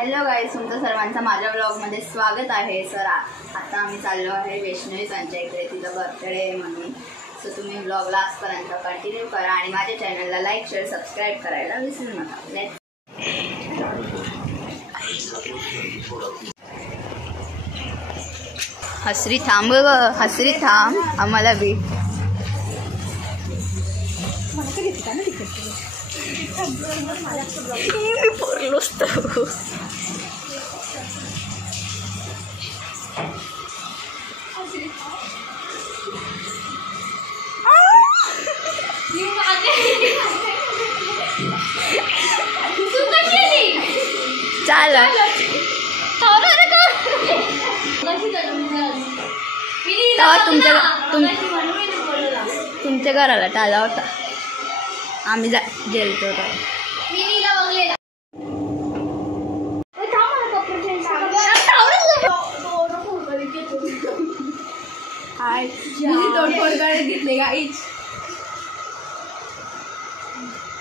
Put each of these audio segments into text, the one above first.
Hello guys, तुमचं सर्वांचं माझ्या ब्लॉगमध्ये स्वागत आहे. सर आता आम्ही चाललो आहे वैष्णवी त्यांच्या इकडे, तिचा बर्थडे आहे म्हणून. सो तुम्ही ब्लॉगला आजपर्यंत कंटिन्यू करा आणि माझ्या चॅनलला लाईक शेअर सबस्क्राईब करायला विसरू नका. हसरी थांब ग, हसरी थांब, आम्हाला बी मी पोरलोच तो. चाल तुमच्या घराला टाळला होता, आम्ही गेलतो.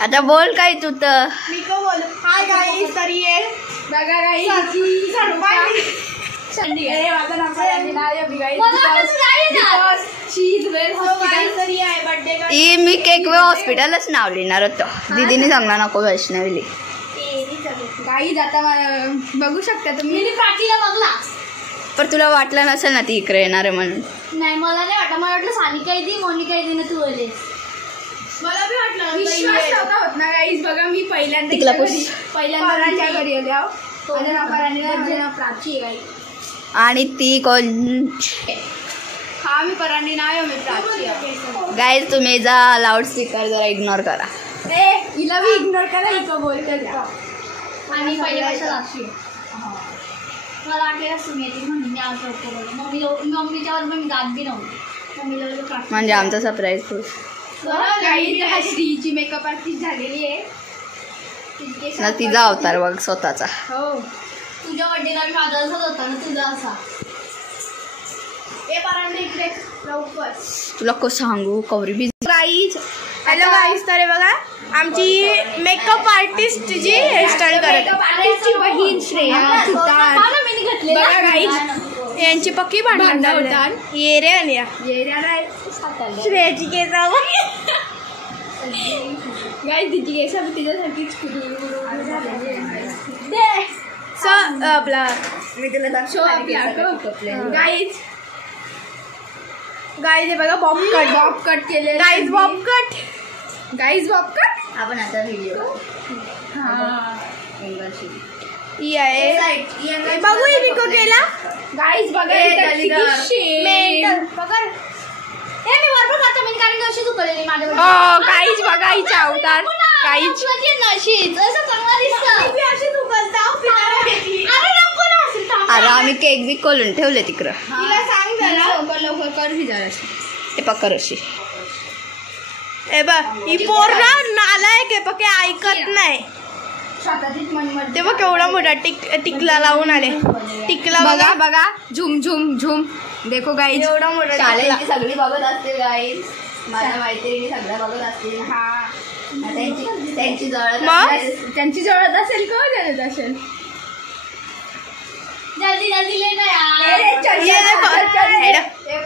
आता बोल काय तू तर. मी को बोल हाय गाईस, तर ये बघा गाईस मी केक वे हॉस्पिटलच नाव लिहिणार होतो. दीदीने सांगणार नको वैष्णवीली. गाईस आता बघू शकता तुम्ही. प्राचीला बघला पण तुला वाटलं नसेल ना ती इकडे येणार आहे म्हणून. नाही, मला नाही वाटलं. मला वाटलं सानिका येते, मोनिका येते ना, तू आले. मला बी वाटलं विश्वास नव्हता होत ना गाईस. बघा मी पहिल्यांदा घरी आले प्राची गाई. आणि ती कोण? हा मी परांडी नाही, मी प्राची. गाईज तुम्ही जा लाऊड स्पीकर जरा इग्नोर करा. हिला बी इग्नोर करा, इको बोलते. आणि पहिल्या मला वाटलं तुम्ही येते म्हणून मी आमचं मम्मीच्यावर पण जात बी नव्हती. म्हणजे आमचा सरप्राईज खूप. श्रीची मेकअप आर्टिस्ट झालेली आहे ना, तिचा अवतार बघ स्वतःचा. हो, तुझ्या बड्डेला माझा असाच होता ना, तुझा असा. इकडे लवकर तुला कसं सांगू कवरी बी. गाईज हॅलो गाईज, तर बघा आमची मेकअप आर्टिस्ट जी हेअरस्टाईल करत, बहीण श्रेया बघा गाईज, यांची पक्की भांडण होतात. ये रे अनिया, श्रेयाची केस गाईज, तिची केस तिच्यासारखीच आपला गाईज. गाईज बघा बॉब कट केले. गाईज बॉब कट आपण आता व्हिडिओ बघू इको केला. गाईज बघा काहीच बघा हिचा अवतार. काहीच अरे आम्ही केक बी खोलून ठेवले तिकडं. तिला सांग जरा लवकर कर ही जरा. ते पक्कर अशी. ए बघ ही पोरगा नालायक आहे, पक्के ऐकत नाही. ते बघ केवढा मोठा टिकला लावून आले. टिकला बघा बघा, झुम झुम झुम. देखो गाईज एवढा मोठा शाळेची सगळी बघत असते गाईज. माझ्या मैत्रिणी सगळ्या बघत असतील. हा त्यांची जळत असेल का जळत असेल. जल्दी जल्दी लेना यार.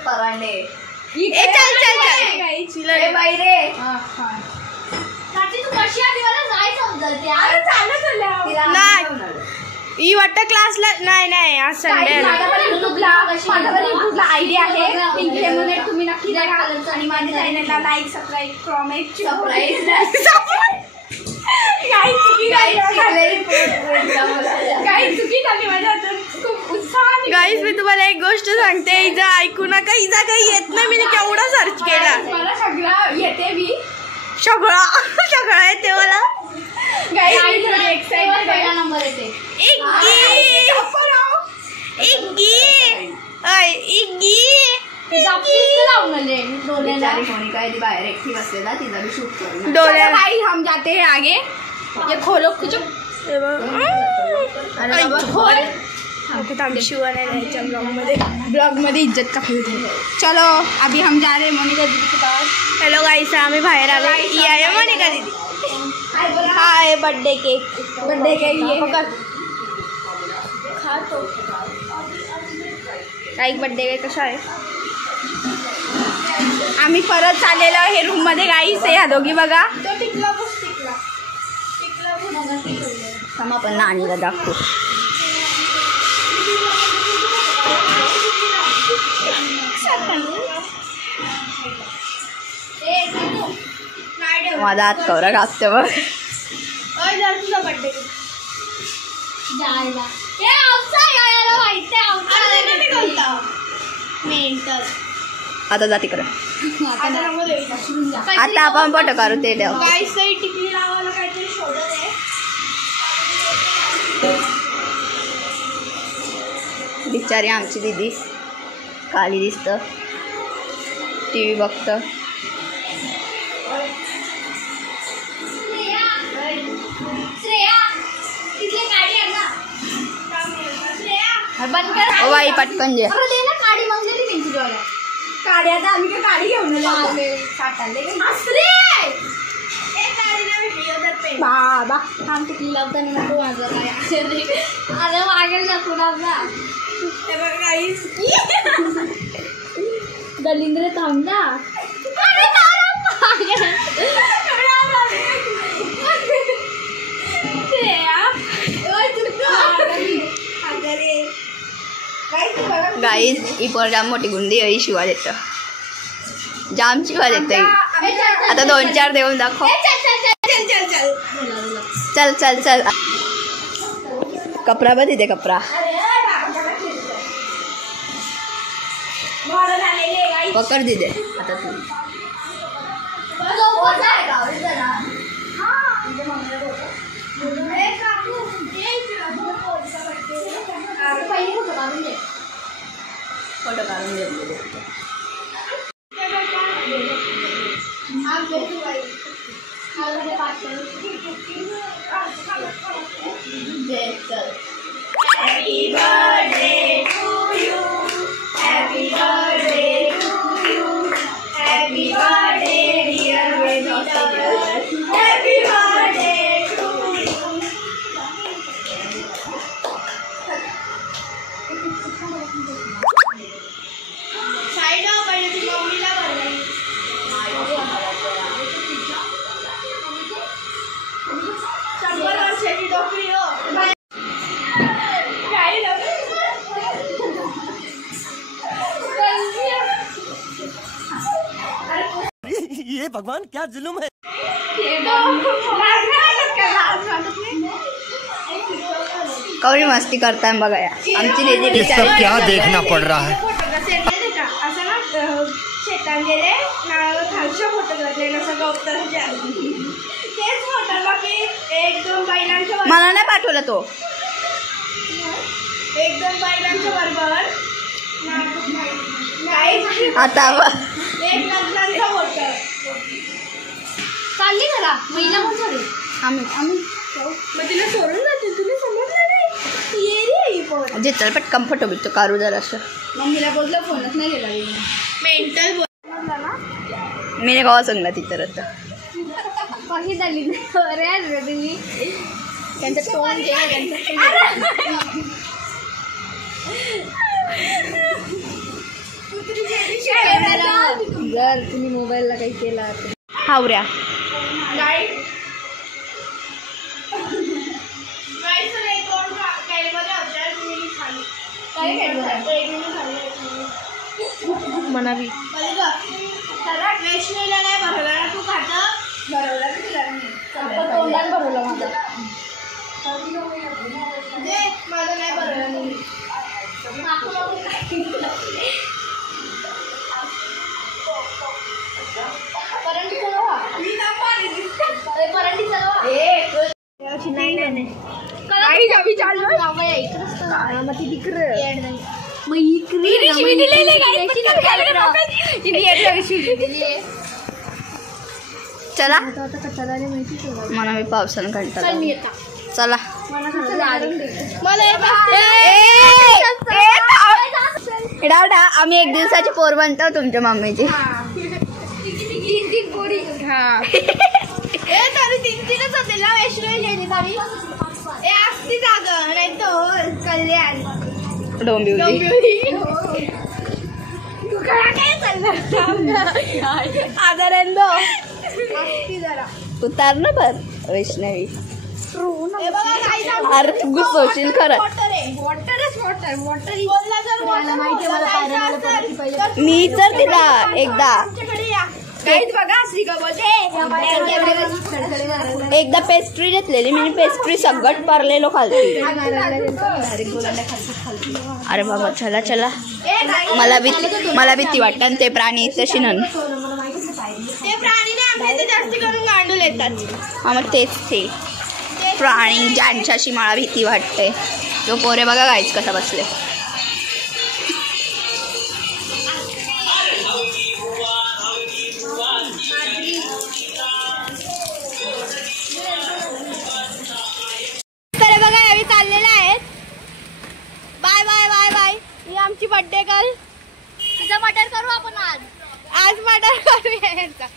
परांडे ही वाटतं क्लासला नाही. आज संडे युट्यूबला आयडिया आहे, तुम्ही नक्की बघा. आणि माझ्या चॅनलला लाईक सबस्क्राईब गाईस. मी तुम्हाला एक गोष्ट सांगते, हिचा ऐकू नका. हिचा काही येत नाही, मी केवढा सर्च केला. मला सगळं येते, मी सगळं येते मला. नंबर येते. बाहेर एकटी बसलेला तिचा बी शूट करून. हम जाते हैं आगे. ये खोलो कुछ. ब्लॉग मध्ये इज्जत टाकली होती. चलो अभी हम जा रहे हैं मोनिका दीदी के पास. हेलो गाइस, आम्ही बाहेर आलो. ये आहे मोनिका दीदी. हाय बर्थडे केक ये पकड़. गाईक बर्थडे कसा आहे. आम्ही परत चाललेलो हे रूम मध्ये गाईस ह्या दोघी बघा. आपण नाणीला दाखवू. माझा हात कवरा कापतो बघ. तुझा बर्थडे आता जा तिकडं. आता आपण फोटो काढू ते ठेव. टिकली लावायला काहीतरी शोधत आहे. बिचारी आमची दीदी खाली दिसतं TV बघतं. बाई पटकन जे काडी मागलेली मी तुझ्याला. काडी आता आम्ही काय काडी घेऊन बाबा थांब टिकली लावताना नको माझं काय आता मागेल नको ना. दलिंद्र थांब ना. गाईज ही पण जाम मोठी गुंडी आहे. शिवा देतं जाम शिवा देतं. आता 2-4 देऊन दाखव. चल चल चल. कपडा बघ तिथे कपडा पकड दिदे. आता तू फोटो काढून दे. Happy birthday to you. Happy birthday to you. Happy birthday dear Vedita. Happy birthday to you. Side of आहे ती मम्मीला भरली. 100 वर्षाची टोपी हो. ये भगवान क्या जुलुम है. कवरी मस्ती करताय बघा या आमची दीदी. ये सब क्या देखना पड़ रहा है. असं ना शेतात गेले नारळ खालच्या फोटो काढले असं गवताच्या तेच फोटोला की 1-2 बैलांच्या मला नाही पाठवला तो. 1-2 बैलांच्या बरोबर आता एक लग्नाचा फोटो चालली घरा. महिला कोण झाली. आम्ही मग तिला सोडून जाते. तुला समजलं नाही. ये रे जे चल पटकन फोटो बिटो काढू जरा असं. मम्मीला बोललं फोनच नाही गेला. मेंटल बोलला ना मी गावा सांगला तिथं आता काही झाली अरे तुम्ही त्यांचं टोन जे जर तुम्ही मोबाईलला काही केला हावऱ्या म्हणावी वैष्णवीला नाही भरवला ना. तू खात भरवला तोंडात भरवलं माझं. माझं नाही भरवलं मी. परांठी चलवा. परांठी चलवा. चला मला मी पावसानं कंटाळा. चला आम्ही 1 दिवसाची पोर बनतो तुमच्या मम्मीची. असती जागा नाही तर कल्याण डोंबिवली काय चाललं आदरेंदो असती जरा उतार ना पर वैष्णवी हे बघा guys, आमचं अरे तू गुस्सोशील खरं वॉटर आहे वॉटरच वॉटर बोलला जर वॉटर मी तर तिला एकदा आमच्याकडे या गाईज बघा श्रीका बोलते एकदा पेस्ट्री घेतलेली मी पेस्ट्री सगळं पारलेलो खालती अरे बाबा चला चला मला भीती वाटतं आणि ते प्राणी तशी नन ते प्राणी ना आमच्या इथे जास्त करून गांडूल येतात मग तेच ते प्राणी ज्यांच्याशी मला भीती वाटते तो पोरे बघा गाईच कसा बसले तर बघा यावी चाललेले आहेत बाय बाय बाय बाय ही आमची बर्थडे गर्ल तुझा मटर करू आपण आज आज मटर करूया यांचा